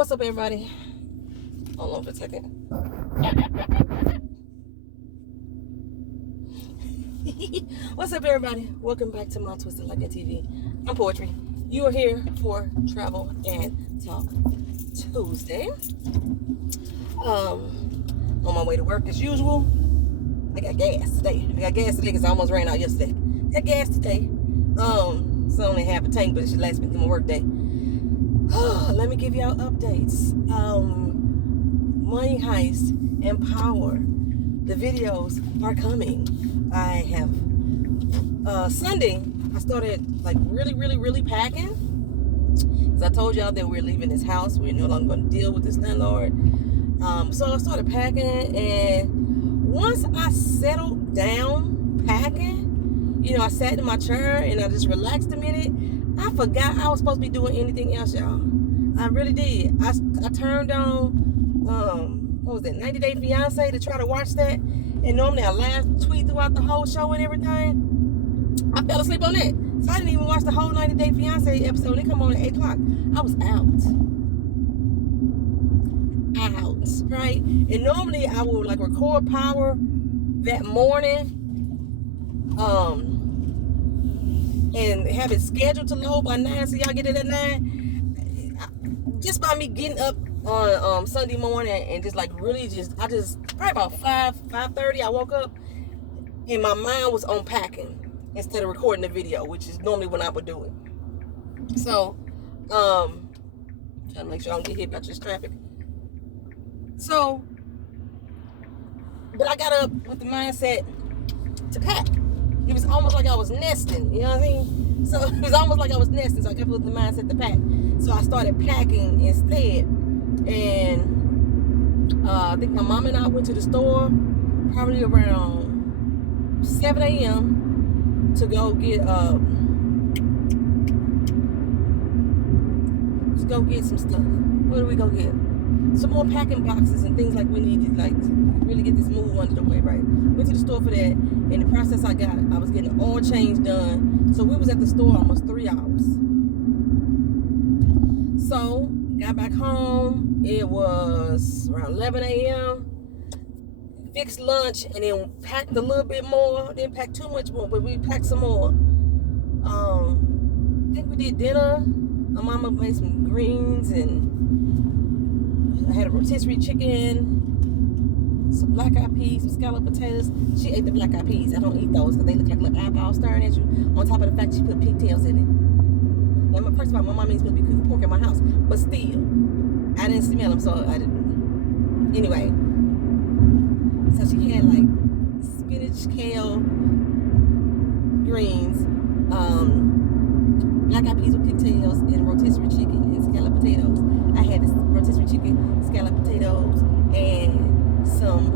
What's up, everybody? Hold on for a second. What's up, everybody? Welcome back to my Twisted Like That TV. I'm Poetry. You are here for Travel and Talk Tuesday. On my way to work as usual. I got gas today. Because I almost ran out yesterday. Got gas today. It's only half a tank, but it should last me through my work day. Let me give y'all updates. Money Heist and Power. The videos are coming. I have Sunday. I started like really packing. Because I told y'all that we're leaving this house. We're no longer going to deal with this landlord. So I started packing, and once I settled down packing, I sat in my chair and I just relaxed a minute. I forgot I was supposed to be doing anything else, y'all. I really did. I turned on, what was it, 90 Day Fiance to try to watch that. And normally I laugh, tweet throughout the whole show and everything. I fell asleep on that. So I didn't even watch the whole 90 Day Fiance episode. They come on at 8 o'clock. I was out, right? And normally I would like record Power that morning, and have it scheduled to load by 9, so y'all get it at 9. Just by me getting up on Sunday morning and just like really probably about 5:30 I woke up and my mind was on packing instead of recording the video, which is normally when I would do it. So trying to make sure I don't get hit by this traffic. So, but I got up with the mindset to pack. It was almost like I was nesting, you know what I mean? So it was almost like I was nesting, so I kept with the mindset to pack. So I started packing instead. And I think my mom and I went to the store probably around 7 a.m. to go get some stuff. What did we go get? Some more packing boxes and things like we needed, like really get this move under the way, right? Went to the store for that. In the process, I was getting the oil change done. So we was at the store almost 3 hours. So got back home. It was around 11 a.m. Fixed lunch and then packed a little bit more. Didn't pack too much more, but we packed some more. I think we did dinner. My mama made some greens and I had a rotisserie chicken, some black-eyed peas, some scalloped potatoes. She ate the black-eyed peas. I don't eat those because they look like little eyeballs staring at you. On top of the fact she put pigtails in it. Now, first of all, my mom ain't supposed to be cooking pork in my house, but still, I didn't smell them, so I didn't. Anyway, so she had like spinach, kale, greens, black-eyed peas with pigtails, and rotisserie chicken and scalloped potatoes. I had this rotisserie chicken, scalloped potatoes, and some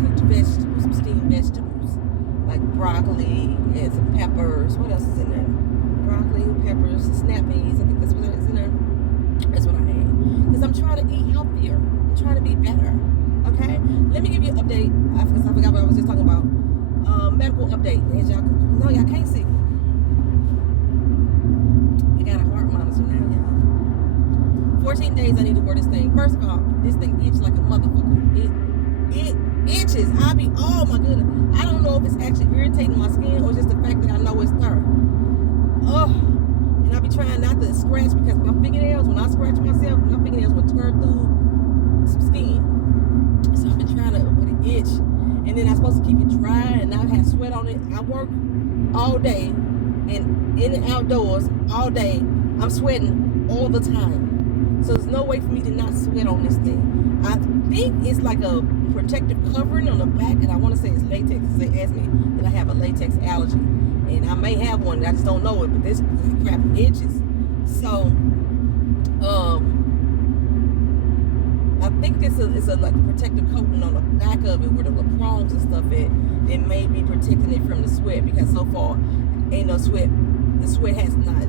cooked vegetables, some steamed vegetables, like broccoli and some peppers. What else is in there? Broccoli, peppers, snap peas. I think that's what is in there. That's what I had. Because I'm trying to eat healthier. I'm trying to be better. Okay? Let me give you an update. Because I forgot what I was just talking about. Medical update. As y'all can't see. I got a heart monitor now, y'all. 14 days I need to wear this thing. First of all, this thing itches like a motherfucker. It itches. Oh my goodness. I don't know if it's actually irritating my skin or just the fact that I know it's third. And I be trying not to scratch because my fingernails, when I scratch myself, my fingernails will turn through some skin. So I've been trying to with an itch. And then I'm supposed to keep it dry and not have sweat on it. I work all day and in the outdoors all day. I'm sweating all the time. So there's no way for me to not sweat on this thing. I think it's like a protective covering on the back, and I want to say it's latex. They asked me that I have a latex allergy, and I may have one. I just don't know it, but this crap itches. So, I think this is a like a protective coating on the back of it, where the prongs and stuff it may be protecting it from the sweat, because so far ain't no sweat. The sweat has not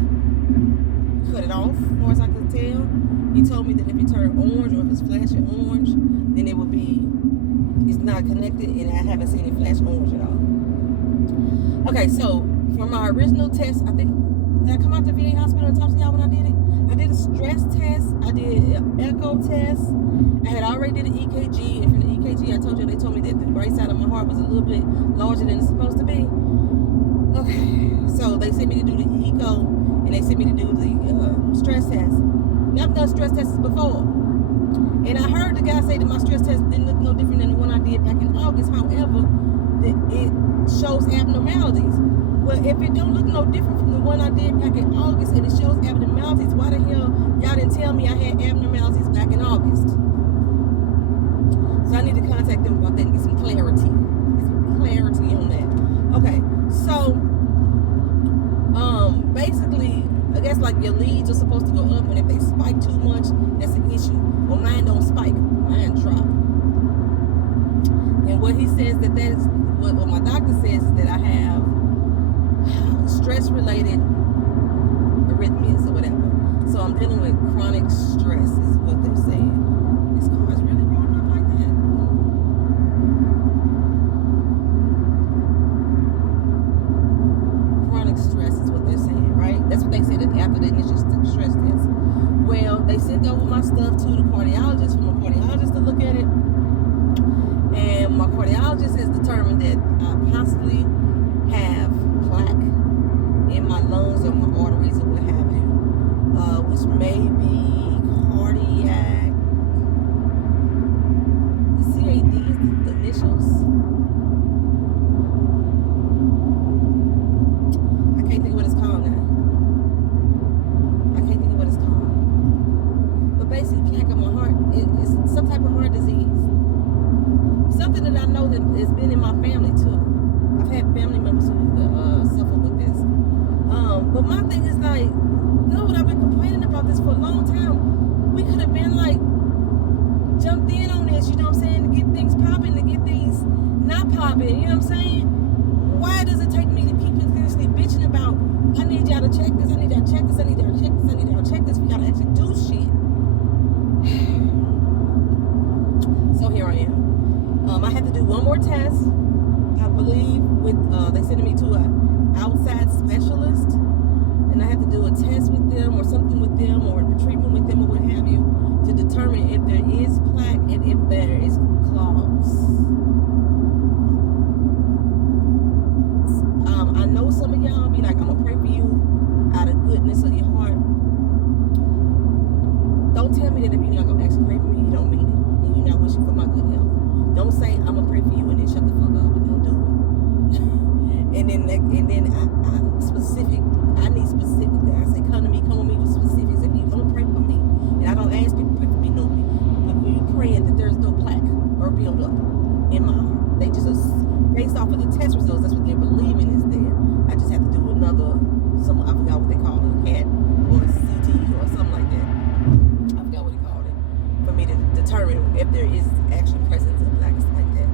cut it off, as far as I can tell. He told me that if it turned orange or if it's flashing orange, then it's not connected, and I haven't seen it flash orange at all. Okay, so for my original test, I think, did I come out the VA hospital and talk to y'all when I did it? I did a stress test. I did an echo test. I had already did an EKG, and from the EKG, they told me that the right side of my heart was a little bit larger than it's supposed to be. Okay, so they sent me to do the echo, and they sent me to do the stress test. Now, I've done stress tests before, and I heard the guy say that my stress test didn't look no different than the one I did back in August. However, that it shows abnormalities. Well, if it don't look no different from the one I did back in August and it shows abnormalities, why the hell y'all didn't tell me I had abnormalities back in August? So I need to contact them about that and get some clarity. On that. Okay, so basically, I guess like your leads are supposed to go up, and if they spike too much, that's an issue. Well, mine don't spike, mine drop. And what he says that is what my doctor says is that I have stress-related arrhythmias or whatever. So I'm dealing with chronic stress is what they're saying. This car is really rolling up like that. Chronic stress is what they're saying, right? That's what they said after the initial stress test. Well, they sent over my stuff to the cardiologist for my cardiologist to look at it. And my cardiologist has determined that I possibly have plaque in my lungs or my arteries or what have you, which may be cardiac. The CAD is the initials. I can't think of what it's called now. But basically, plaque on my heart is some type of heart disease. Something that I know that has been in my family too. I've had family members who suffer with this. But my thing is like, dude, I've been complaining about this for a long time. We could have been like jumped in on this, you know what I'm saying, to get things popping, to get things not popping, you know what I'm saying? Why does it take me to keep continuously bitching about, I need y'all to check this, I need y'all to check this, I need y'all to check this, I need y'all to check this, we gotta actually do shit. So here I am. I have to do one more test, I believe, with they sent me to an outside specialist, and I have to do a test with them or something with them or a treatment with them or what have you to determine if there is plaque and if there is clogs. I know some of y'all be like, I'm gonna pray for you out of goodness of your heart. Don't tell me that if you're not gonna actually pray for me, you don't mean it, and you're not wishing for my good health. Don't say I'm gonna pray for you and then shut the fuck up and don't do it. and then I'm specific. I need specific. I say come with me with specifics. If you don't pray for me, and I don't ask people to pray for me normally, but when you praying that there's no plaque or buildup in my heart, they just based off of the test results. That's what they're believing is there. I just have to do I forgot what they call it, a CAT or a CT or something like that. I forgot what they called it for me to determine if there is actually presence of plaque and stuff like that.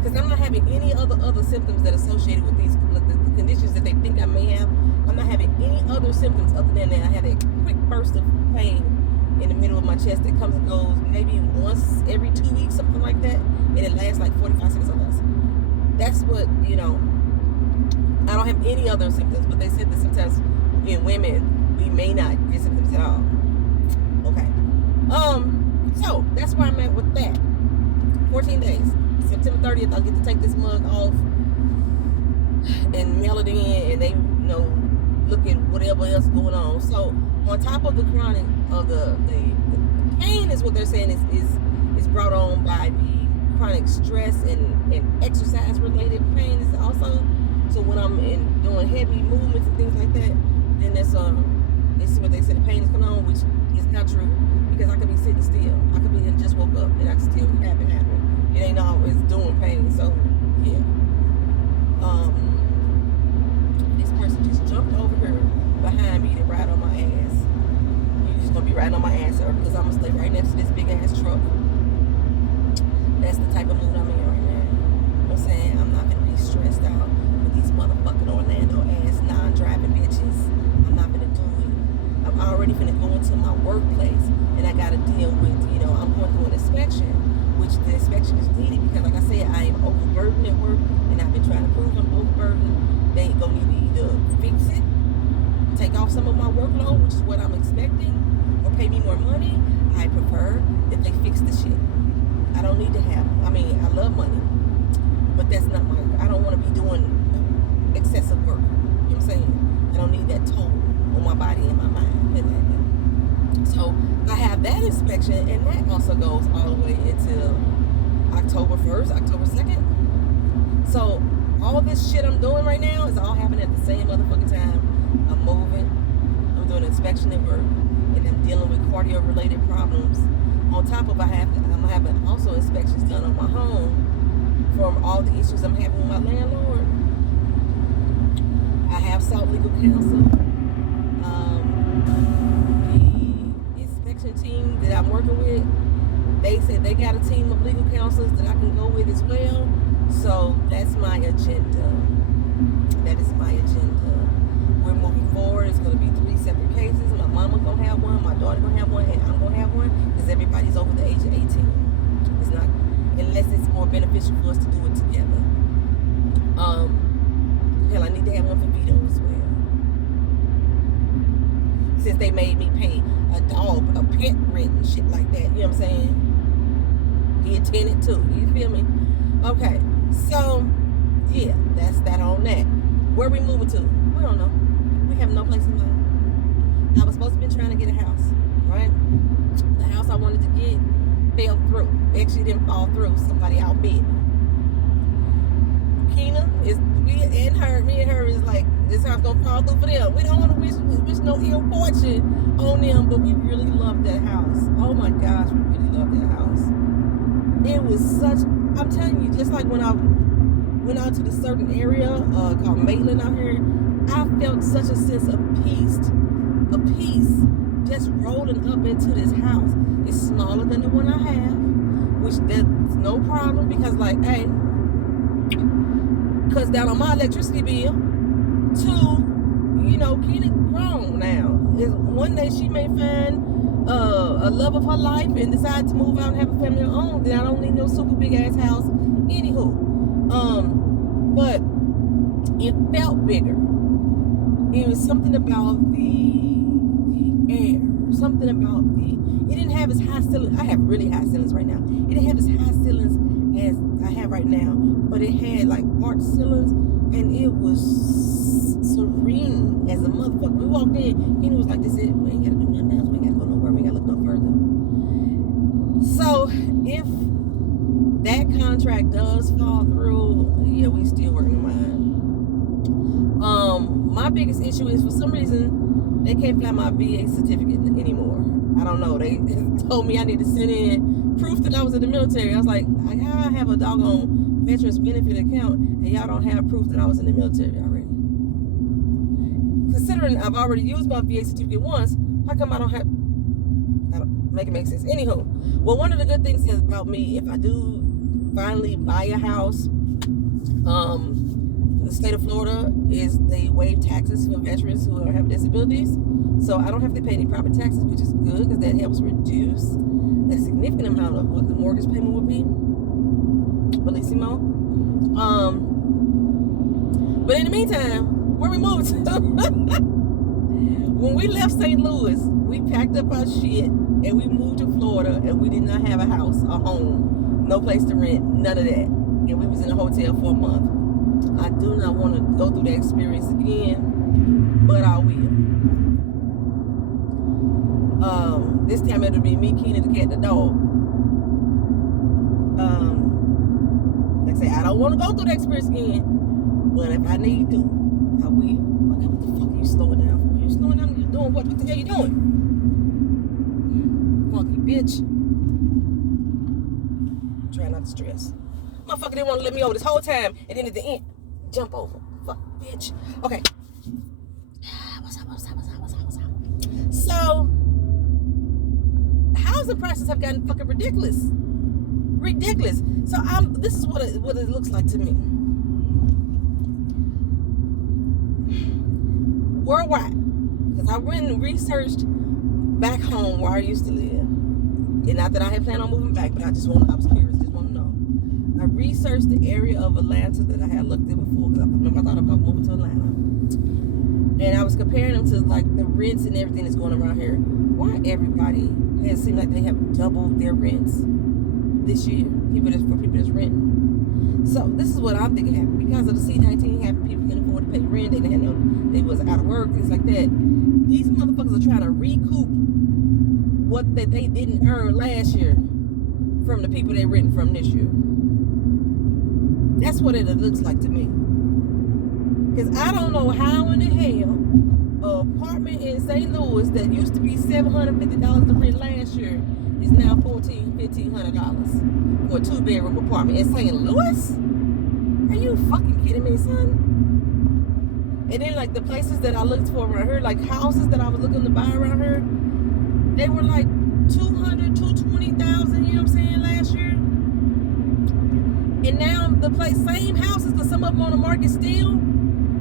Because I'm not having any other symptoms that are associated with these the conditions that they think I may have. I'm not having any other symptoms other than that I have a quick burst of pain in the middle of my chest that comes and goes maybe once every 2 weeks, something like that, and it lasts like 45 seconds or less. That's what, I don't have any other symptoms, but they said that sometimes in women we may not get symptoms at all. Okay. So that's where I'm at with that. 14 days. September 30th, I'll get to take this mug off and mail it in, and they, look at whatever else going on. So on top of the chronic, the pain is what they're saying is brought on by the chronic stress and exercise related pain is also. So when I'm doing heavy movements and things like that, then that's what they said the pain is coming on, which is not true, because I could be sitting still. I could be just woke up and I could still have it happen. It ain't always doing pain. So yeah. This person just jumped over here behind me to ride on my ass. You're just gonna be riding on my ass, sir, because I'm gonna stay right next to this big ass truck. That's the type of mood I'm in right now. You know what I'm saying? I'm not gonna be stressed out with these motherfucking Orlando ass non-driving bitches. I'm not gonna do it. I'm already gonna go into my workplace and I gotta deal with, I'm going through an inspection, which the inspection is needed because, like I said, I am overburdened at work and and I've been trying to prove I'm overburdened. They gonna need to either fix it, take off some of my workload, which is what I'm expecting, or pay me more money. I prefer that they fix the shit. I don't need to have, I love money, but that's not I don't want to be doing excessive work. You know what I'm saying? I don't need that toll on my body and my mind. So I have that inspection, and that also goes all the way until October 1st, October 2nd. So all this shit I'm doing right now is all happening at the same motherfucking time. I'm moving, I'm doing inspection at work, and I'm dealing with cardio-related problems. On top of I'm having also inspections done on my home from all the issues I'm having with my landlord. I have sought legal counsel. The inspection team that I'm working with, they said they got a team of legal counselors that I can go with as well. So that's my agenda. That is my agenda. We're moving forward. It's going to be 3 separate cases. My mama going to have one, my daughter going to have one, and I'm going to have one, because everybody's over the age of 18. It's not, unless it's more beneficial for us to do it together. Hell, I need to have one for Vito as well. Since they made me pay a dog, a pet rent and shit like that. You know what I'm saying? He a tenant too. You feel me? Okay. So, yeah, that's that on that. Where we moving to? We don't know. We have no place in mind. I was supposed to be trying to get a house, right? The house I wanted to get fell through. Actually didn't fall through. Somebody outbid me. Keena is me and her is like, this house gonna fall through for them. We don't want to wish no ill fortune on them, but we really love that house. Oh my gosh, we really love that house. It was such, I'm telling you, just like when I went out to the certain area called Maitland out here, I felt such a sense of peace just rolling up into this house. It's smaller than the one I have, which that's no problem, because like, hey, cuts down on my electricity bill. 2, you know, Keena grown now. One day she may find a love of her life and decide to move out and have a family of her own. Then I don't need no super big ass house. Anywho, but it felt bigger. It was something about the air, something about it didn't have as high ceilings. I have really high ceilings right now. It didn't have as high ceilings as I have right now, but it had like arch ceilings, and it was serene as a motherfucker. We walked in, he was like, this is it. We ain't gotta do nothing else. We ain't gotta go nowhere. We ain't gotta look no further. So if that contract does fall through, yeah, we still working mine. My biggest issue is, for some reason, they can't find my VA certificate anymore. I don't know. They told me I need to send in proof that I was in the military. I was like, I have a doggone veterans benefit account, and y'all don't have proof that I was in the military already. Considering I've already used my VA certificate once, how come I don't make it make sense? Anywho, well, one of the good things is about me, if I do finally buy a house, the state of Florida is they waive taxes for veterans who have disabilities, so I don't have to pay any property taxes, which is good, because that helps reduce a significant amount of what the mortgage payment would be. Bellissimo. But in the meantime, where we moved to? When we left St. Louis, we packed up our shit and we moved to Florida, and we did not have a house, a home, no place to rent, none of that. And we was in a hotel for a month. I do not want to go through that experience again, but I will. This time it'll be me, Keena, the cat, the dog. Like I say, I don't want to go through that experience again, but if I need to, I will. Okay, what the fuck are you slowing down for? You slowing down? You doing what? What the hell you doing? Funky bitch. Try not to stress. Motherfucker didn't want to let me over this whole time, and then at the end, jump over. Fuck, bitch. Okay. What's up? So, housing prices have gotten fucking ridiculous. So, this is what it looks like to me. Worldwide. Because I went and researched back home where I used to live. And not that I had planned on moving back, but I was curious, just want to know. I researched the area of Atlanta that I had looked at before, because I remember I thought about moving to Atlanta. And I was comparing them to like the rents and everything that's going around here. Why everybody has seemed like they have doubled their rents this year? People that's renting. So this is what I'm thinking happened because of the C-19 happened. People couldn't afford to pay rent. They didn't have no. They was out of work. Things like that. These motherfuckers are trying to recoup what that they didn't earn last year from the people they renting from this year. That's what it looks like to me. Because I don't know how in the hell an apartment in St. Louis that used to be $750 to rent last year is now $1,500 for a 2-bedroom apartment in St. Louis? Are you fucking kidding me, son? And then like the places that I looked for around here, like houses that I was looking to buy around here, they were like $220,000, you know what I'm saying, last year. And now the same houses, because some of them on the market still,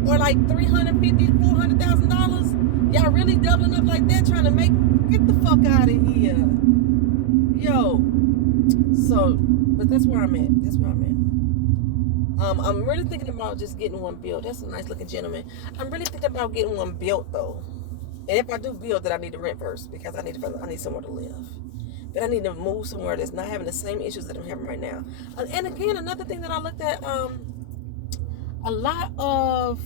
or like $350,000, $400,000. Y'all really doubling up like that, trying to get the fuck out of here, yo. So, but that's where I'm at. That's where I'm at. I'm really thinking about just getting one built. That's a nice looking gentleman. I'm really thinking about getting one built though. And if I do build, then I need to rent first because I need somewhere to live. But I need to move somewhere that's not having the same issues that I'm having right now. And again, another thing that I looked at, a lot of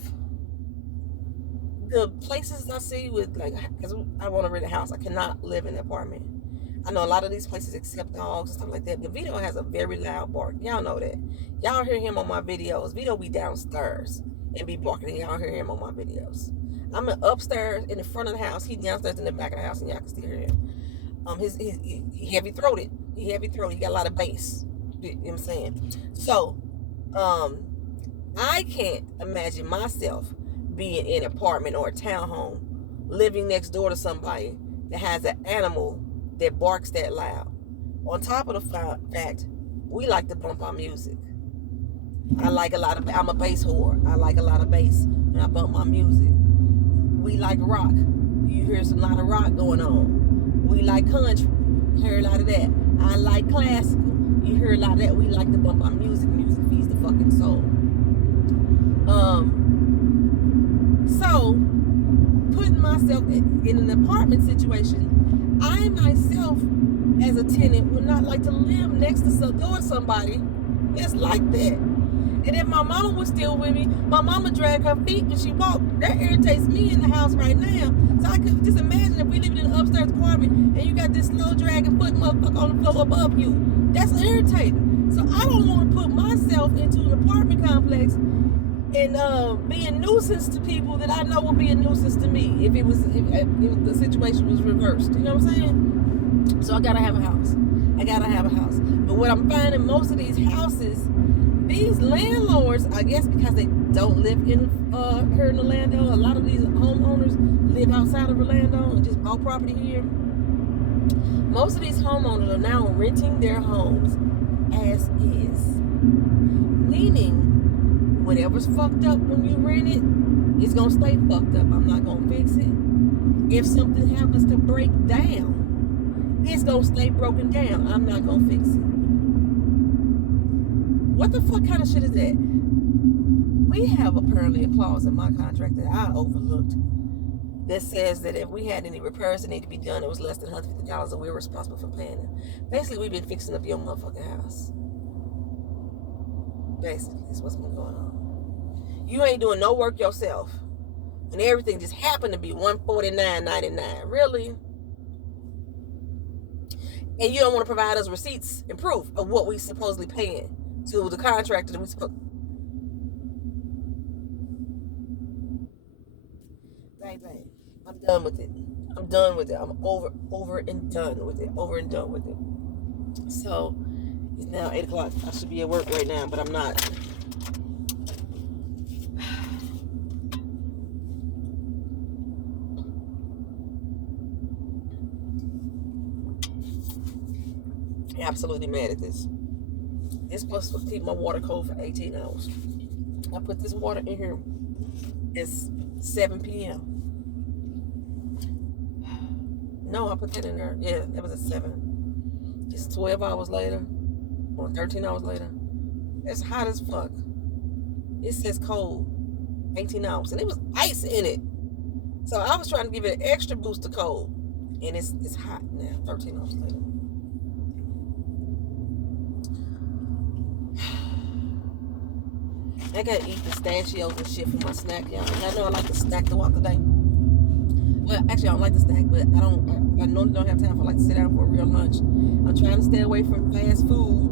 the places I see with like, because I want to rent a house, I cannot live in an apartment. I know a lot of these places accept dogs and stuff like that. But Vito has a very loud bark. Y'all know that. Y'all hear him on my videos. Vito be downstairs and be barking, and y'all hear him on my videos. I'm upstairs in the front of the house. He downstairs in the back of the house, and y'all can still hear him. He heavy throated. He got a lot of bass. You know what I'm saying? So, I can't imagine myself being in an apartment or a townhome, living next door to somebody that has an animal that barks that loud. On top of the fact, we like to bump our music. I'm a bass whore. I like a lot of bass when I bump my music. We like rock. You hear a lot of rock going on. We like country. You hear a lot of that. I like classical. You hear a lot of that. We like to bump our music. Music feeds the fucking soul. So, putting myself in an apartment situation, I myself, as a tenant, would not like to live next to somebody that's like that. And if my mama was still with me, my mama dragged her feet when she walked. That irritates me in the house right now. So I could just imagine if we lived in an upstairs apartment and you got this slow dragging foot motherfucker on the floor above you. That's irritating. So I don't want to put myself into an apartment complex and be a nuisance to people that I know will be a nuisance to me if the situation was reversed. You know what I'm saying? So I gotta have a house. But what I'm finding, most of these houses, these landlords, I guess because they don't live in here in Orlando, a lot of these homeowners live outside of Orlando and just bought property here. Most of these homeowners are now renting their homes as is. Meaning, whatever's fucked up when you rent it, it's gonna stay fucked up. I'm not gonna fix it. If something happens to break down, it's gonna stay broken down. I'm not gonna fix it. What the fuck kind of shit is that? We have apparently a clause in my contract that I overlooked that says that if we had any repairs that need to be done, it was less than $150 and we're responsible for paying it. Basically, we've been fixing up your motherfucking house. Basically, that's what's been going on. You ain't doing no work yourself, and everything just happened to be $149.99. Really? And you don't want to provide us receipts and proof of what we supposedly paying to the contractor that we supposed. Baby, I'm done with it. I'm over and done with it. So it's now 8 o'clock. I should be at work right now, but I'm not. Absolutely mad at this. It's supposed to keep my water cold for 18 hours. I put this water in here. It's 7 p.m. No, I put that in there. Yeah, that was at 7. It's 12 hours later, or 13 hours later. It's hot as fuck. It says cold, 18 ounce, and it was ice in it. So I was trying to give it an extra boost of cold, and it's hot now. 13 ounces later. I gotta eat pistachios and shit for my snack, y'all. Y'all know I like to snack throughout the day. Well, actually, I don't like to snack, but I normally don't have time for like to sit down for a real lunch. I'm trying to stay away from fast food,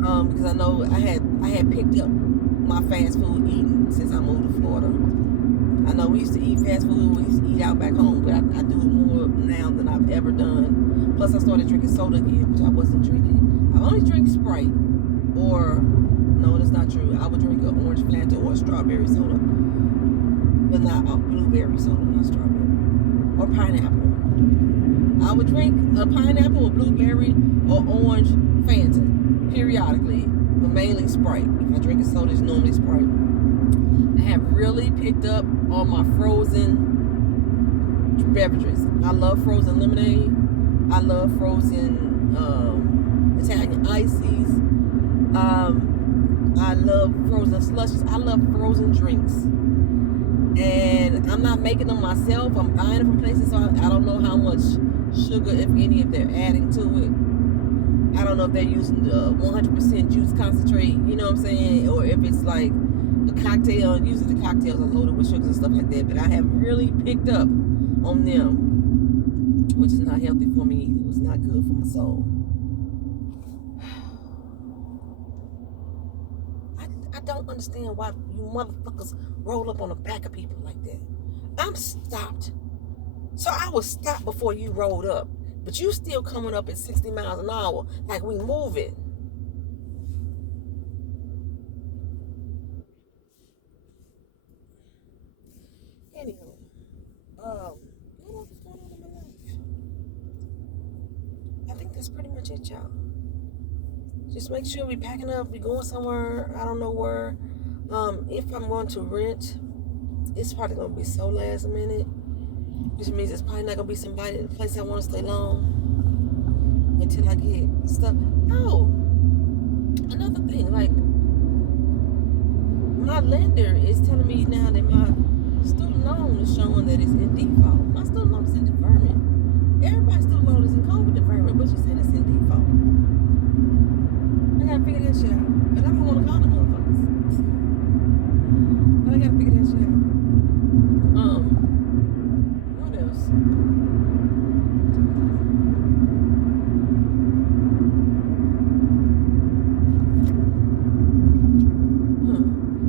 because I know I had picked up my fast food eating since I moved to Florida. I know we used to eat fast food, we used to eat out back home, but I do it more now than I've ever done. Plus, I started drinking soda again, which I wasn't drinking. I only drink Sprite, or no, that's not true. I would drink an orange Fanta or a strawberry soda, but not a blueberry soda, not strawberry, or pineapple. I would drink a pineapple or blueberry or orange Fanta periodically, but mainly Sprite. If I drink a soda, it's normally Sprite. I have really picked up on my frozen beverages. I love frozen lemonade. I love frozen Italian ices. I love frozen slushies. I love frozen drinks. And I'm not making them myself. I'm buying them from places, so I don't know how much sugar, if any, if they're adding to it. I don't know if they're using the 100% juice concentrate, you know what I'm saying? Or if it's like a cocktail. Usually the cocktails are loaded with sugars and stuff like that. But I have really picked up on them, which is not healthy for me either. It's not good for my soul. I don't understand why you motherfuckers roll up on the back of people like that. I'm stopped. So I was stopped before you rolled up. But you still coming up at 60 miles an hour like we moving. Anywho, what else is going on in my life? I think that's pretty much it, y'all. Just make sure we packing up, we going somewhere, I don't know where. If I'm going to rent, it's probably gonna be so last minute, which means it's probably not gonna be somebody in the place I want to stay long until I get stuff. Oh, another thing, like my lender is telling me now that my student loan is showing that it's in default. My student loan is in deferment. Everybody's student loan is in COVID deferment, but you said it's in default. I gotta figure that shit out. But I don't want to call them motherfuckers. But I gotta figure that shit out. What else?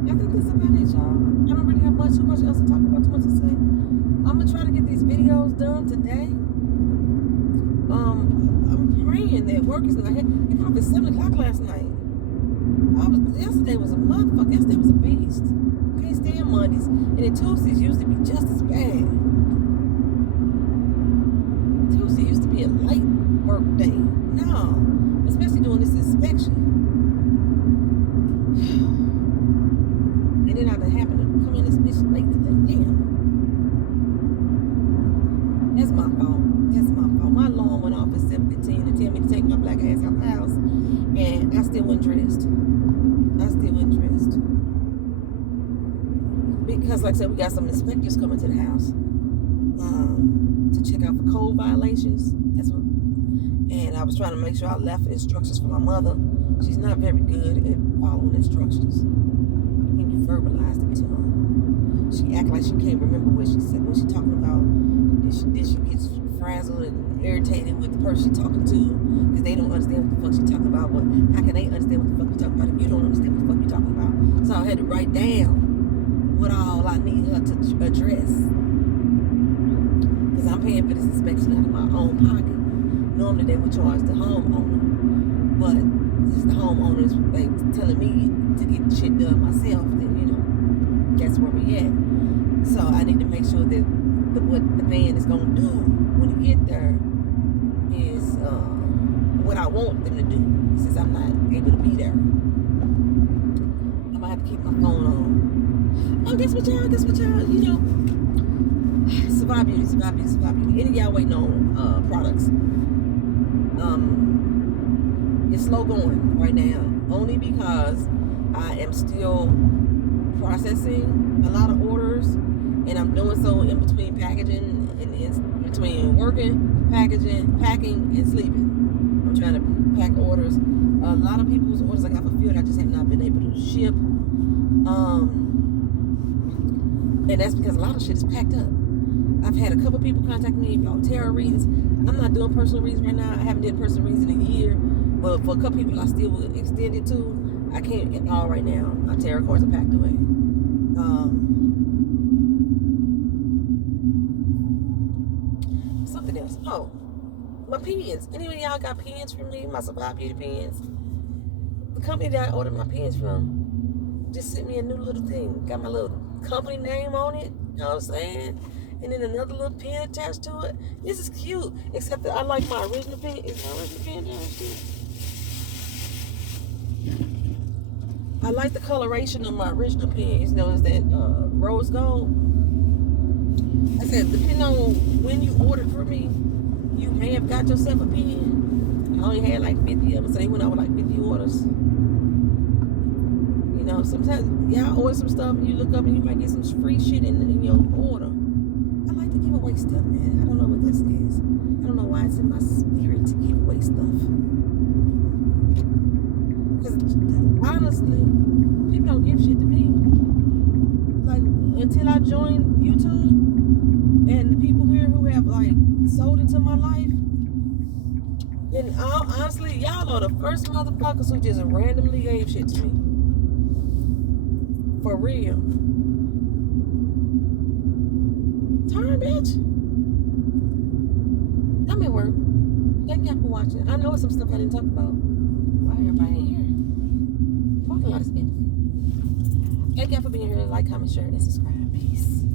I think that's about it, y'all. I don't really have too much else to talk about, too much to say. I'm gonna try to get these videos done today. I'm praying that work is not. I got off at 7 o'clock last night. Yesterday was a motherfucker. Yesterday was a beast. Can't stand Mondays. And then Tuesdays used to be just as bad. Tuesday used to be a light work day. No. Especially doing this inspection. And then I happened to come in this bitch late today. Damn. That's my fault. That's my fault. My alarm went off at 7:15 to tell me to take my black ass out the house. And I still wasn't dressed. Because, like I said, we got some inspectors coming to the house to check out for code violations. That's what. And I was trying to make sure I left instructions for my mother. She's not very good at following instructions. When you verbalize it to her, she act like she can't remember what she said when she talking about. Then she gets frazzled and irritated with the person she's talking to because they don't understand what the fuck she's talking about. But how can they understand what the fuck you're talking about if you don't understand what the fuck you're talking about? So I had to write down what all I need her to address, because I'm paying for this inspection out of my own pocket. Normally they would charge the homeowner, but since the homeowner is like telling me to get shit done myself, then that's where we at. So I need to make sure that what the van is gonna do when he get there is what I want them to do, since I'm not able to be there. I'm gonna have to keep my phone on. Oh, guess what y'all, Survive Beauty. Any of y'all waiting on products? It's slow going right now. only because I am still processing a lot of orders, and I'm doing so in between packaging and in between working, packaging, packing, and sleeping. I'm trying to pack orders. A lot of people's orders I got fulfilled, I just have not been able to ship. And that's because a lot of shit is packed up. I've had a couple people contact me about tarot readings. I'm not doing personal readings right now. I haven't did personal readings in a year. But for a couple people I still will extend it to. I can't at all right now. My tarot cards are packed away. Something else. Oh, my pens. Any of y'all got pens from me? My Survive Beauty pens? The company that I ordered my pens from just sent me a new little thing. Got my little company name on it. You know what I'm saying? And then another little pen attached to it. This is cute. Except that I like my original pen. Is my original pen down here? I like the coloration of my original pen. You know, it's that rose gold. I said, depending on when you ordered for me, you may have got yourself a pen. I only had like 50 of them, so they went out with like 50 orders. You know, sometimes y'all order some stuff and you look up and you might get some free shit in your order. I like to give away stuff, man. I don't know what this is. I don't know why it's in my spirit to give away stuff. Because honestly, people don't give shit to me. Like, until I joined YouTube and the people here who have like sold into my life, then honestly, y'all are the first motherfuckers who just randomly gave shit to me. For real. Turn, bitch. I'm at work. Thank y'all for watching. I know it's some stuff I didn't talk about. Why everybody in here? Parking lot is empty. Thank y'all for being here. Like, comment, share, and subscribe. Peace.